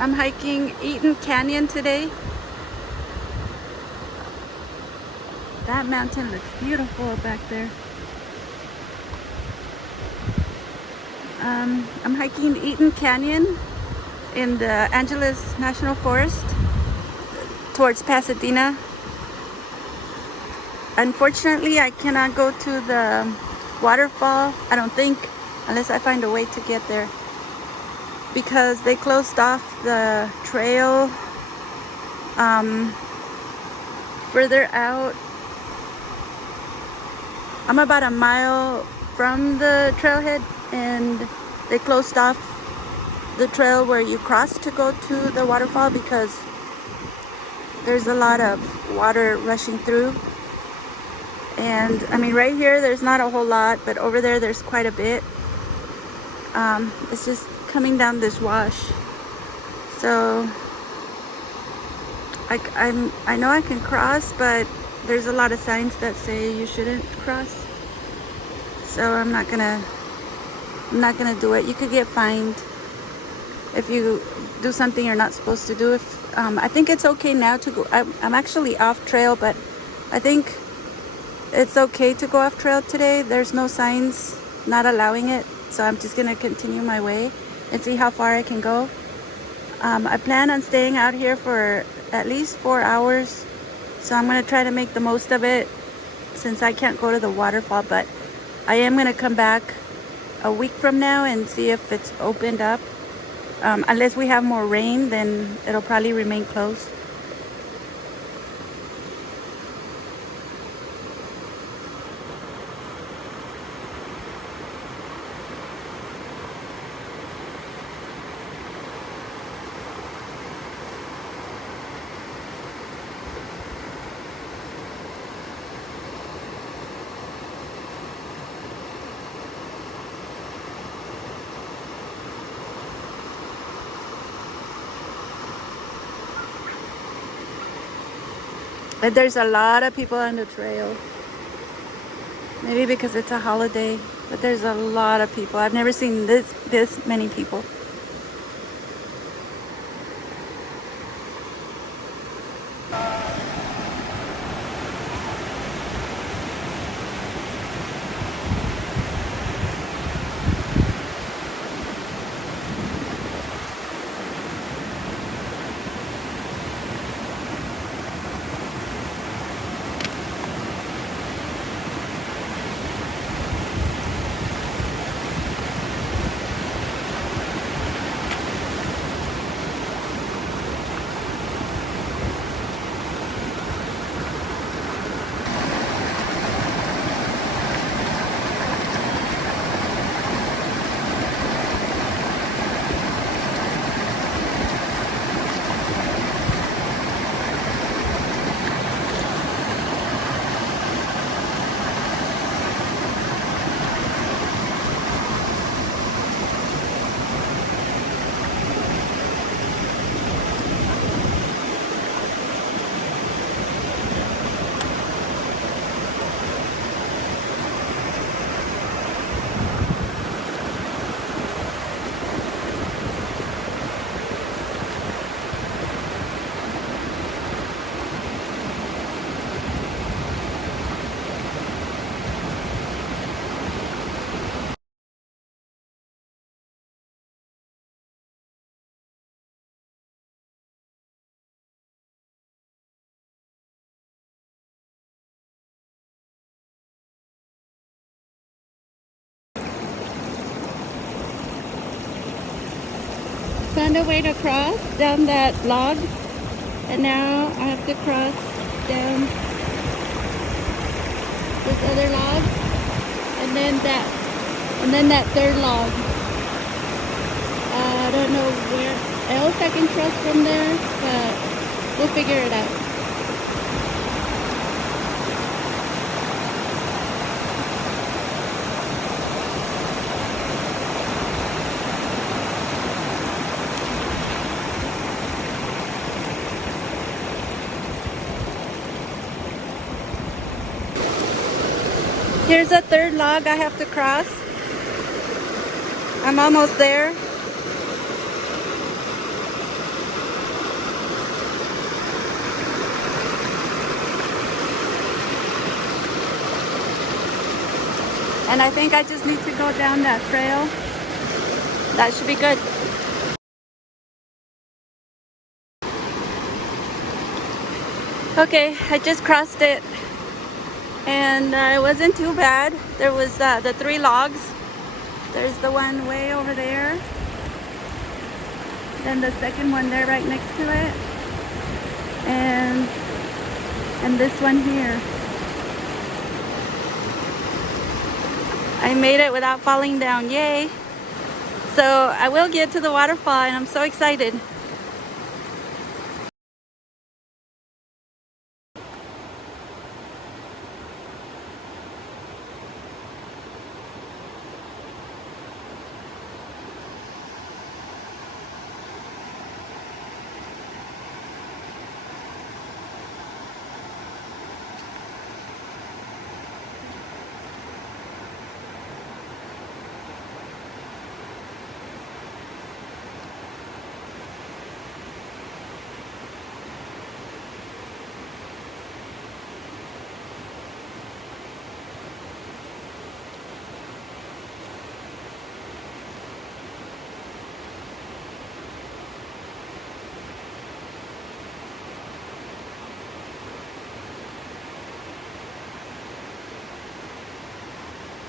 I'm hiking Eaton Canyon today. That mountain looks beautiful back there. I'm hiking Eaton Canyon in the Angeles National Forest towards Pasadena. Unfortunately, I cannot go to the waterfall, I don't think, unless I find a way to get there, because they closed off the trail further out. I'm about a mile from the trailhead, and they closed off the trail where you cross to go to the waterfall because there's a lot of water rushing through. And I mean, right here there's not a whole lot, but over there there's quite a bit. It's just coming down this wash. So I know I can cross, but there's a lot of signs that say you shouldn't cross. So I'm not gonna do it. You could get fined if you do something you're not supposed to do. If I think it's okay now to go. I'm actually off trail, but I think it's okay to go off trail today. There's no signs not allowing it, so I'm just gonna continue my way and see how far I can go. I plan on staying out here for at least 4 hours, so I'm gonna try to make the most of it since I can't go to the waterfall. But I am gonna come back a week from now and see if it's opened up. Unless we have more rain, then it'll probably remain closed. But there's a lot of people on the trail. Maybe because it's a holiday, but there's a lot of people. I've never seen this many people. Found a way to cross down that log, and now I have to cross down this other log, and then that third log. I don't know where else I can cross from there, but we'll figure it out. Here's a third log I have to cross. I'm almost there. And I think I just need to go down that trail. That should be good. Okay, I just crossed it, and it wasn't too bad. There was the 3 logs. There's the one way over there, then the second one there right next to it, and this one here. I made it without falling down, yay! So I will get to the waterfall, and I'm so excited.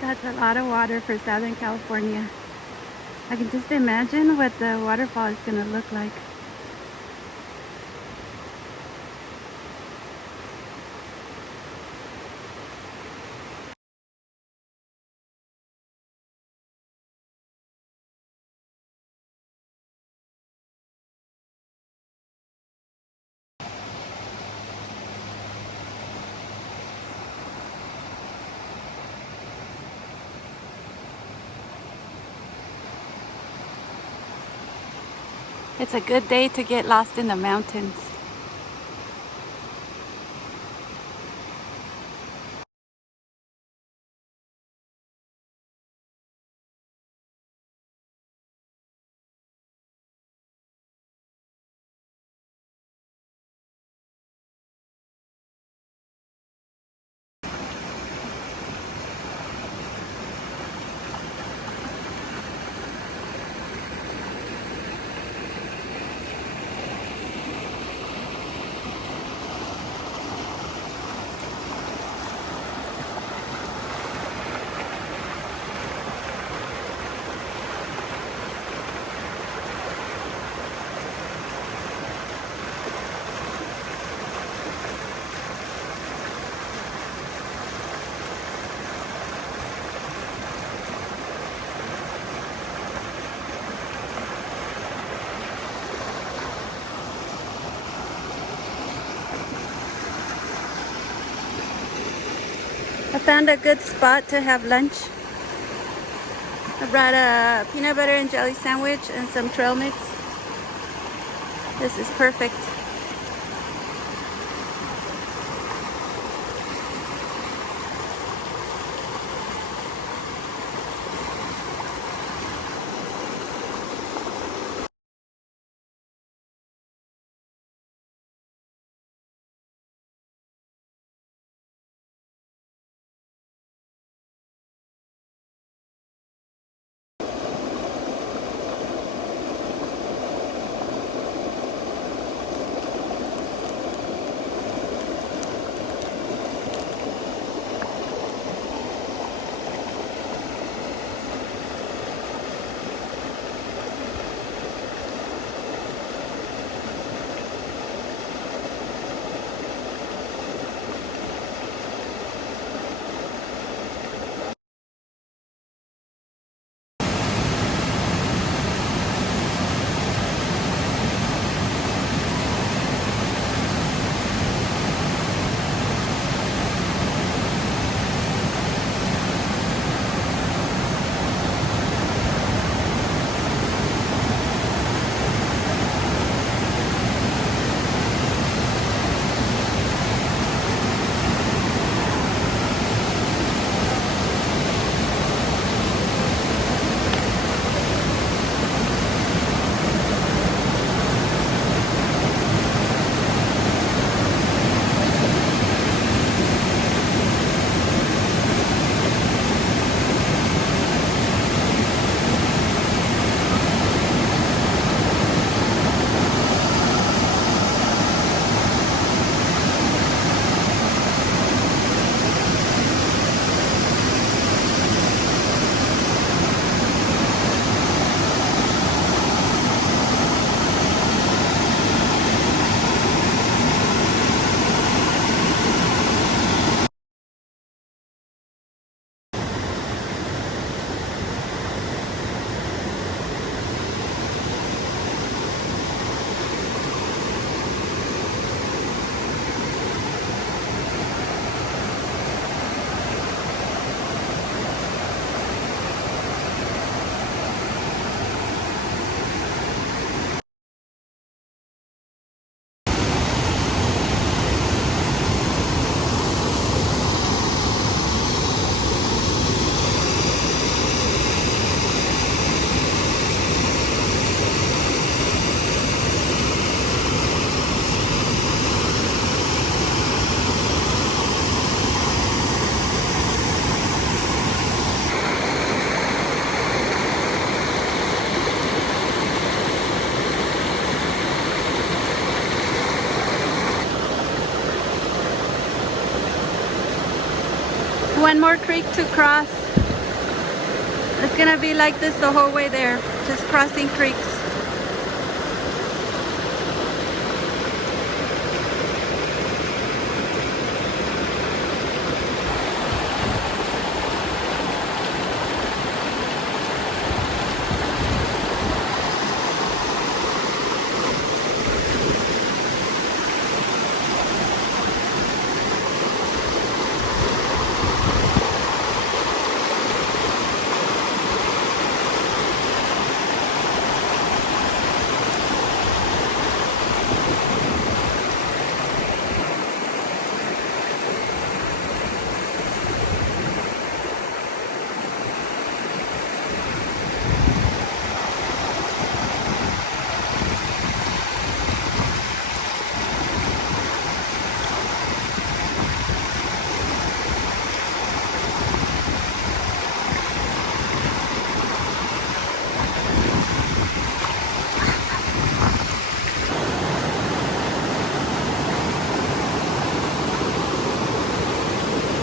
That's a lot of water for Southern California. I can just imagine what the waterfall is going to look like. It's a good day to get lost in the mountains. I found a good spot to have lunch. I brought a peanut butter and jelly sandwich and some trail mix. This is perfect. one more creek to cross. It's gonna be like this the whole way there, just crossing creeks.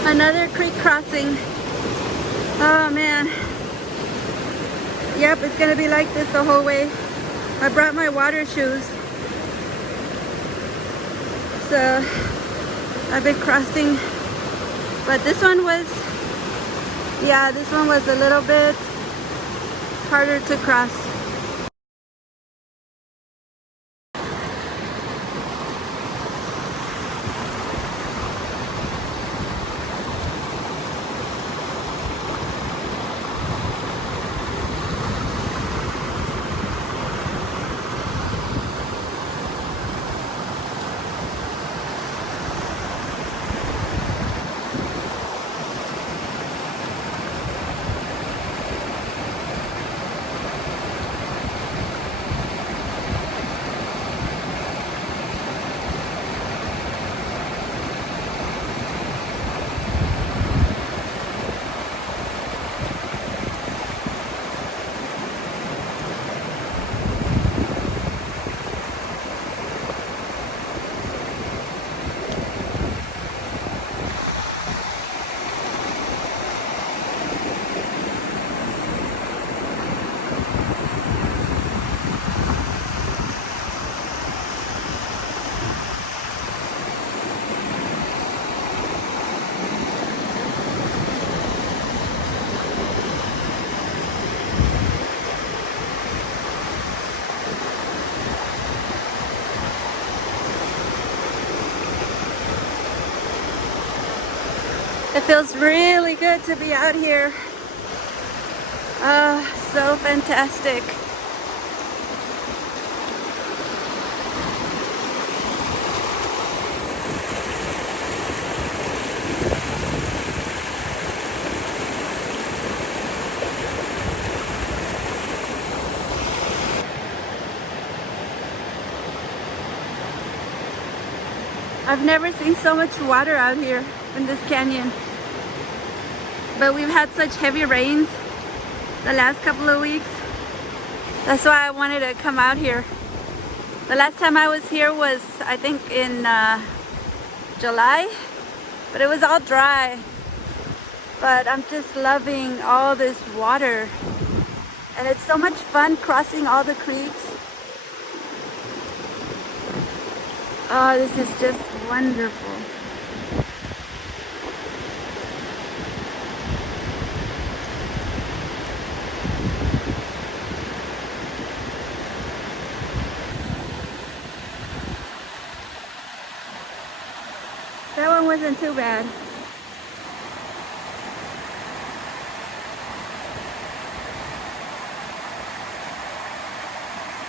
Another creek crossing. Oh man. Yep, it's gonna be like this the whole way. I brought my water shoes. So I've been crossing. But this one was, yeah, this one was a little bit harder to cross. It feels really good to be out here. So fantastic. I've never seen so much water out here in this canyon. But we've had such heavy rains the last couple of weeks. That's why I wanted to come out here. The last time I was here was, I think, in July, but it was all dry. But I'm just loving all this water. And it's so much fun crossing all the creeks. Oh, this is just wonderful. That one wasn't too bad.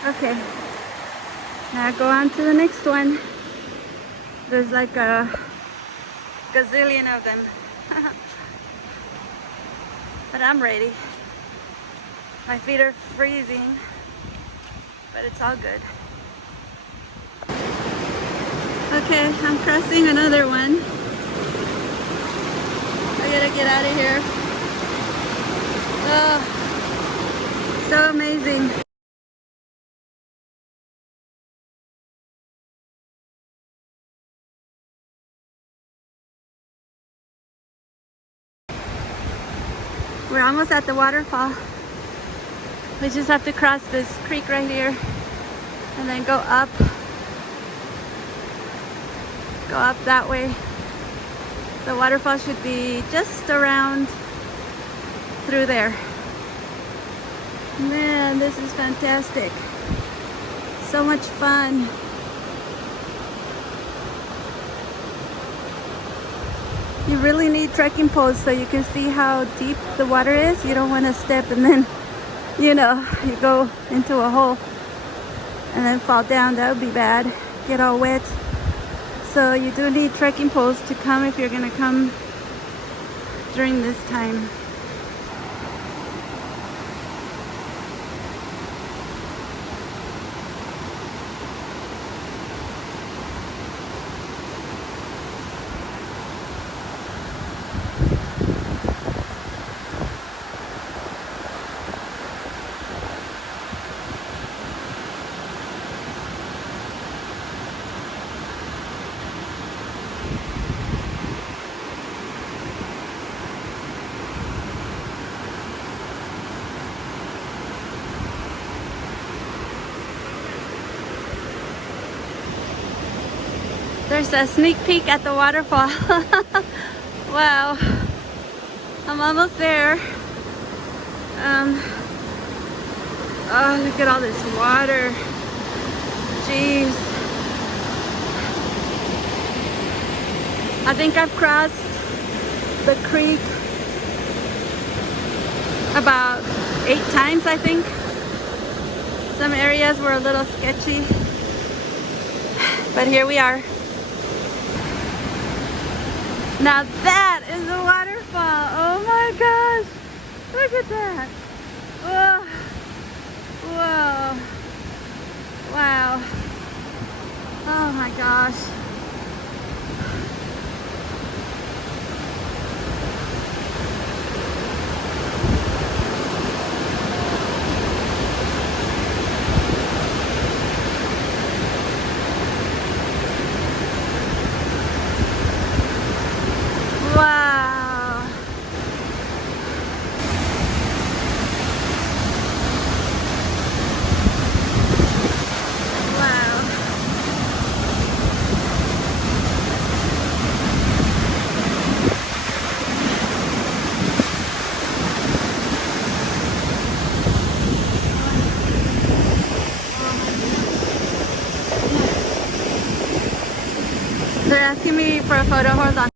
Okay, now go on to the next one. There's like a gazillion of them. But I'm ready. My feet are freezing, but it's all good. Okay, I'm crossing another one. I gotta get out of here. Oh, so amazing. almost at the waterfall. We just have to cross this creek right here and then go up that way. The waterfall should be just around through there. Man, this is fantastic. So much fun. You really need trekking poles so you can see how deep the water is. You don't want to step and then, you know, you go into a hole and then fall down. That would be bad. Get all wet. So you do need trekking poles to come if you're going to come during this time. There's a sneak peek at the waterfall. Wow, I'm almost there. Oh, look at all this water. Jeez. I think I've crossed the creek about 8 times, I think. Some areas were a little sketchy, but here we are. Now that is a waterfall. Oh my gosh. Look at that. Whoa. Whoa. Wow. Oh my gosh. Wow. Wow. They're asking me for a photo. Hold on.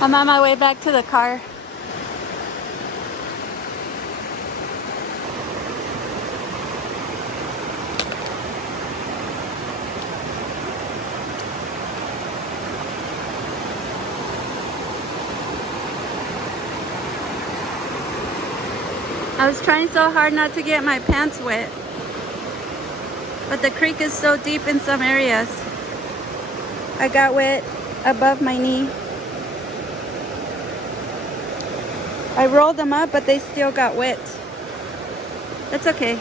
I'm on my way back to the car. I was trying so hard not to get my pants wet, but the creek is so deep in some areas. I got wet above my knee. I rolled them up, but they still got wet. That's okay.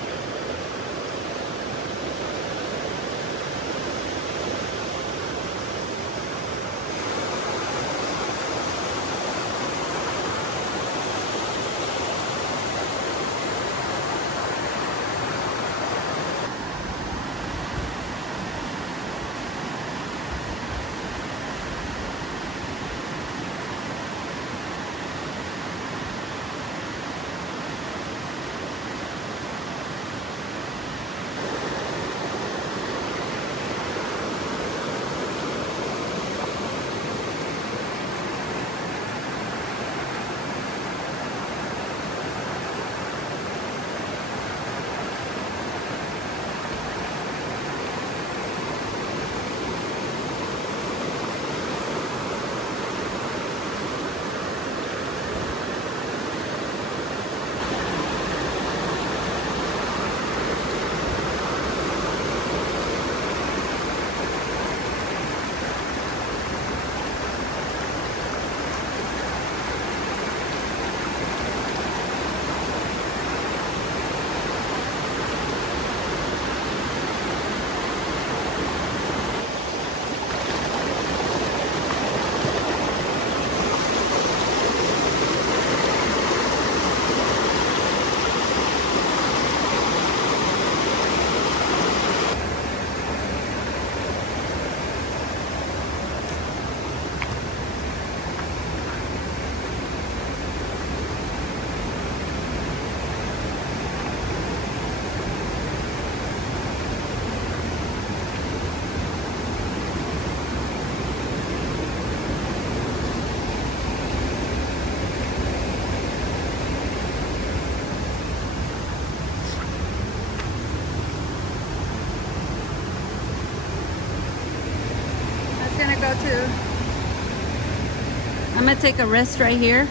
gonna take a rest right here.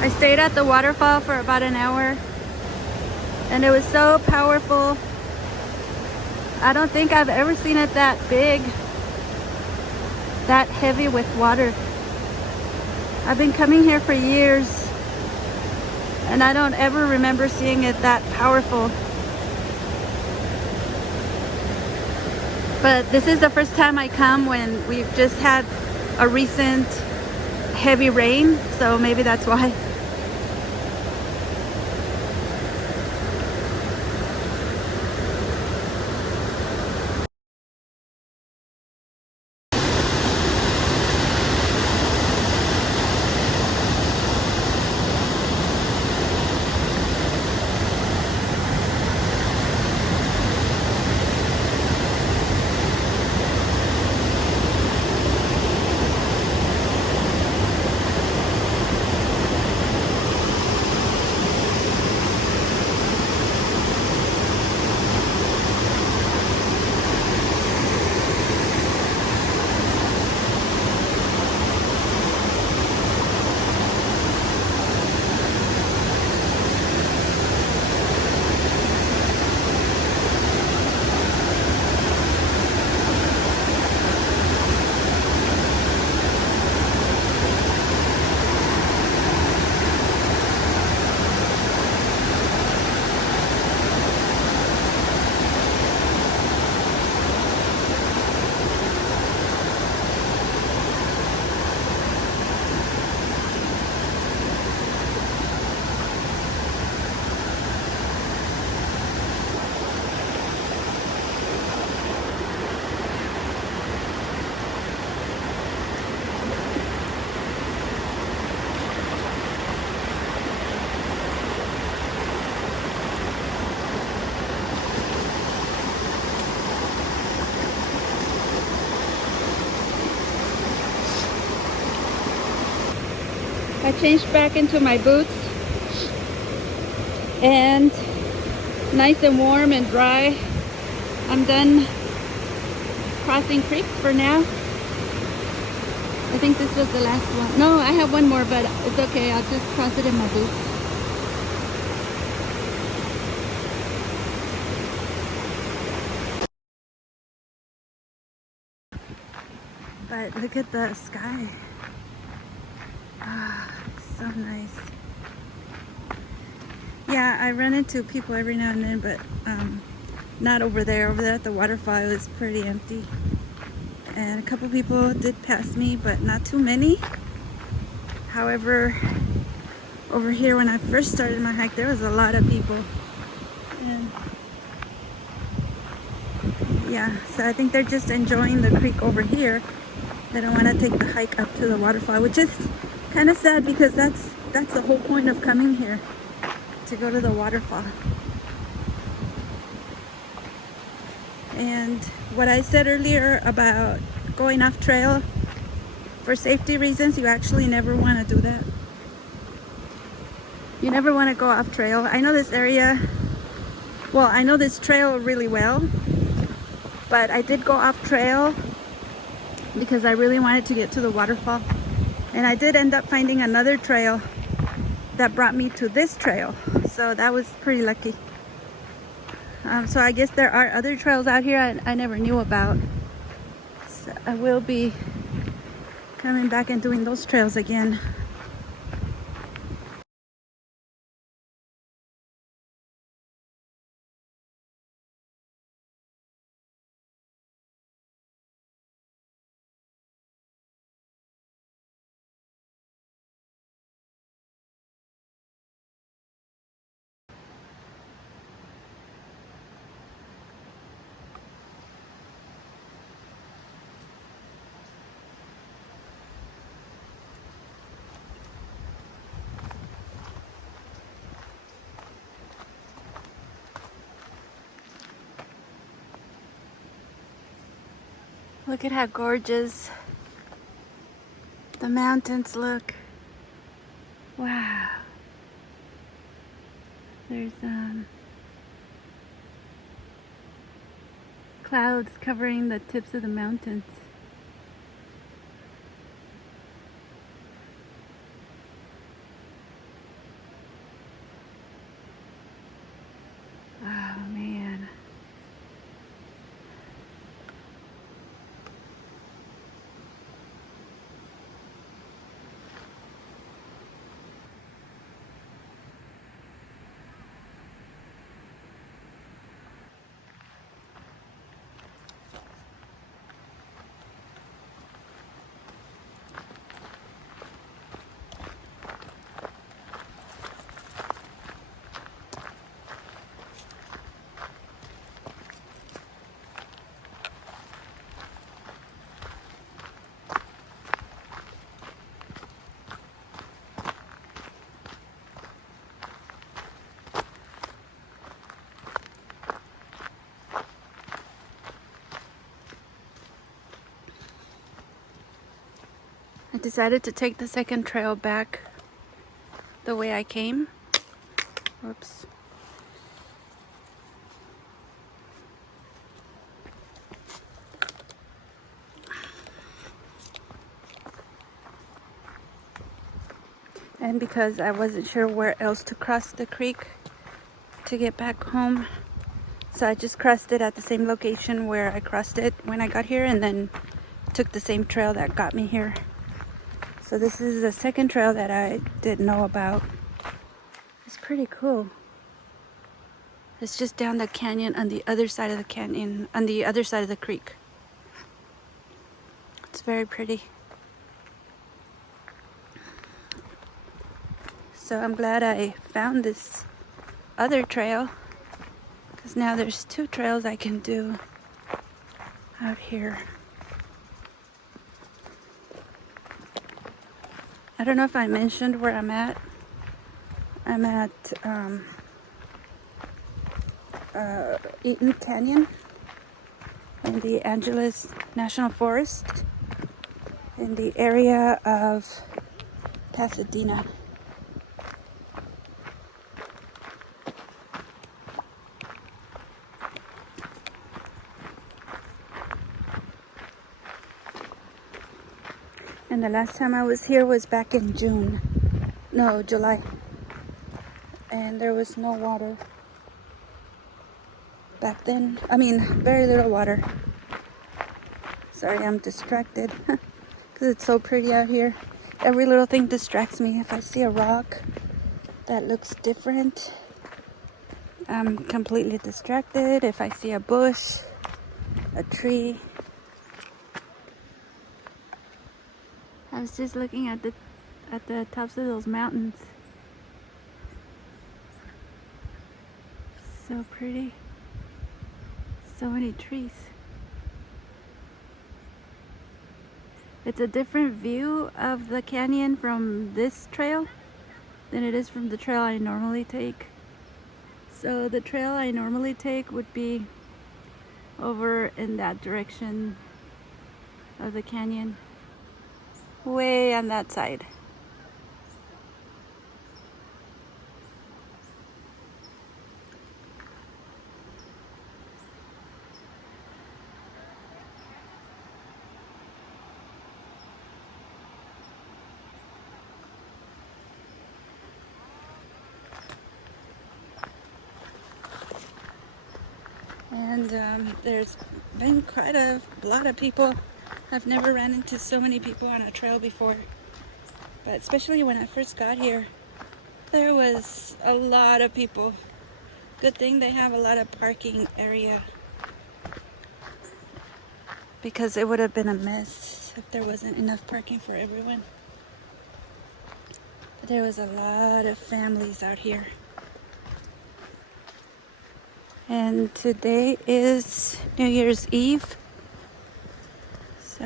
I stayed at the waterfall for about an hour and it was so powerful. I don't think I've ever seen it that big, that heavy with water. I've been coming here for years and I don't ever remember seeing it that powerful. But this is the first time I come when we've just had a recent heavy rain, so maybe that's why. I changed back into my boots and nice and warm and dry. I'm done crossing creeks for now. I think this was the last one. No, I have one more, but it's okay. I'll just cross it in my boots. But look at the sky. Ah, so nice. Yeah, I run into people every now and then, but not over there. Over there at the waterfall, it was pretty empty. And a couple people did pass me, but not too many. However, over here when I first started my hike, there was a lot of people. And yeah, so I think they're just enjoying the creek over here. They don't want to take the hike up to the waterfall, which is kind of sad because that's the whole point of coming here, to go to the waterfall. And what I said earlier about going off trail for safety reasons, you actually never want to do that. You never want to go off trail. I know this area, well, I know this trail really well, but I did go off trail because I really wanted to get to the waterfall. And I did end up finding another trail that brought me to this trail. So that was pretty lucky. So I guess there are other trails out here I never knew about. So I will be coming back and doing those trails again. Look at how gorgeous the mountains look. Wow. There's clouds covering the tips of the mountains. Oh man. I decided to take the second trail back the way I came. Whoops. And because I wasn't sure where else to cross the creek to get back home, so I just crossed it at the same location where I crossed it when I got here, and then took the same trail that got me here. So this is the second trail that I didn't know about. It's pretty cool. It's just down the canyon on the other side of the canyon, on the other side of the creek. It's very pretty. So I'm glad I found this other trail, because now there's two trails I can do out here. I don't know if I mentioned where I'm at. I'm at Eaton Canyon in the Angeles National Forest in the area of Pasadena. And the last time I was here was back in July. And there was no water back then. I mean, very little water. Sorry, I'm distracted because it's so pretty out here. Every little thing distracts me. If I see a rock that looks different, I'm completely distracted. If I see a bush, a tree. I was just looking at the tops of those mountains. So pretty. So many trees. It's a different view of the canyon from this trail than it is from the trail I normally take. So the trail I normally take would be over in that direction of the canyon, way on that side. And there's been quite a lot of people. I've never ran into so many people on a trail before, but especially when I first got here, there was a lot of people. Good thing they have a lot of parking area, because it would have been a mess if there wasn't enough parking for everyone. But there was a lot of families out here. And today is New Year's Eve, so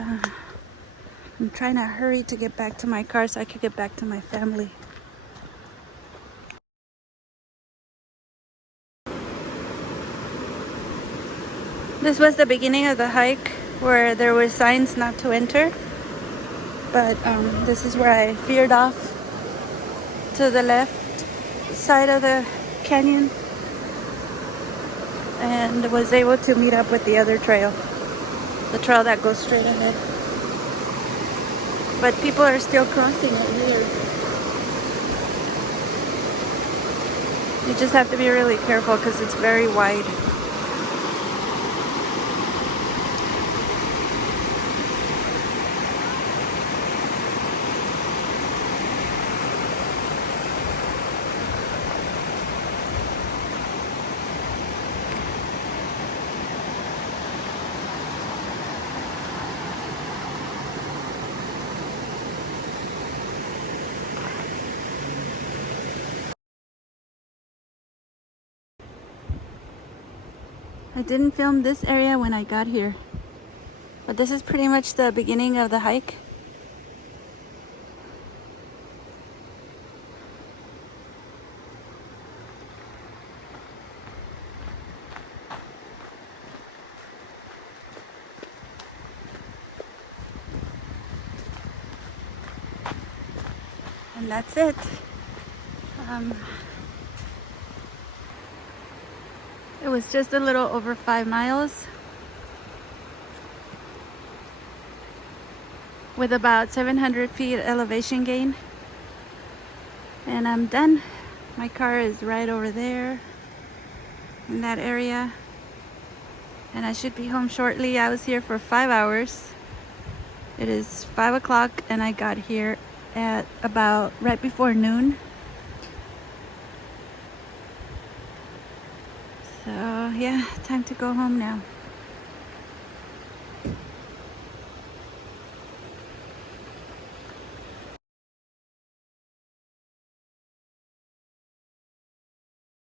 I'm trying to hurry to get back to my car so I could get back to my family. This was the beginning of the hike where there were signs not to enter, but this is where I veered off to the left side of the canyon. And and was able to meet up with the other trail, the trail that goes straight ahead. But people are still crossing it here. You just have to be really careful because it's very wide. I didn't film this area when I got here, but this is pretty much the beginning of the hike. And that's it. It was just a little over 5 miles with about 700 feet elevation gain. And I'm done. My car is right over there in that area. And I should be home shortly. I was here for 5 hours. It is 5 o'clock and I got here at about right before noon. So yeah, time to go home now.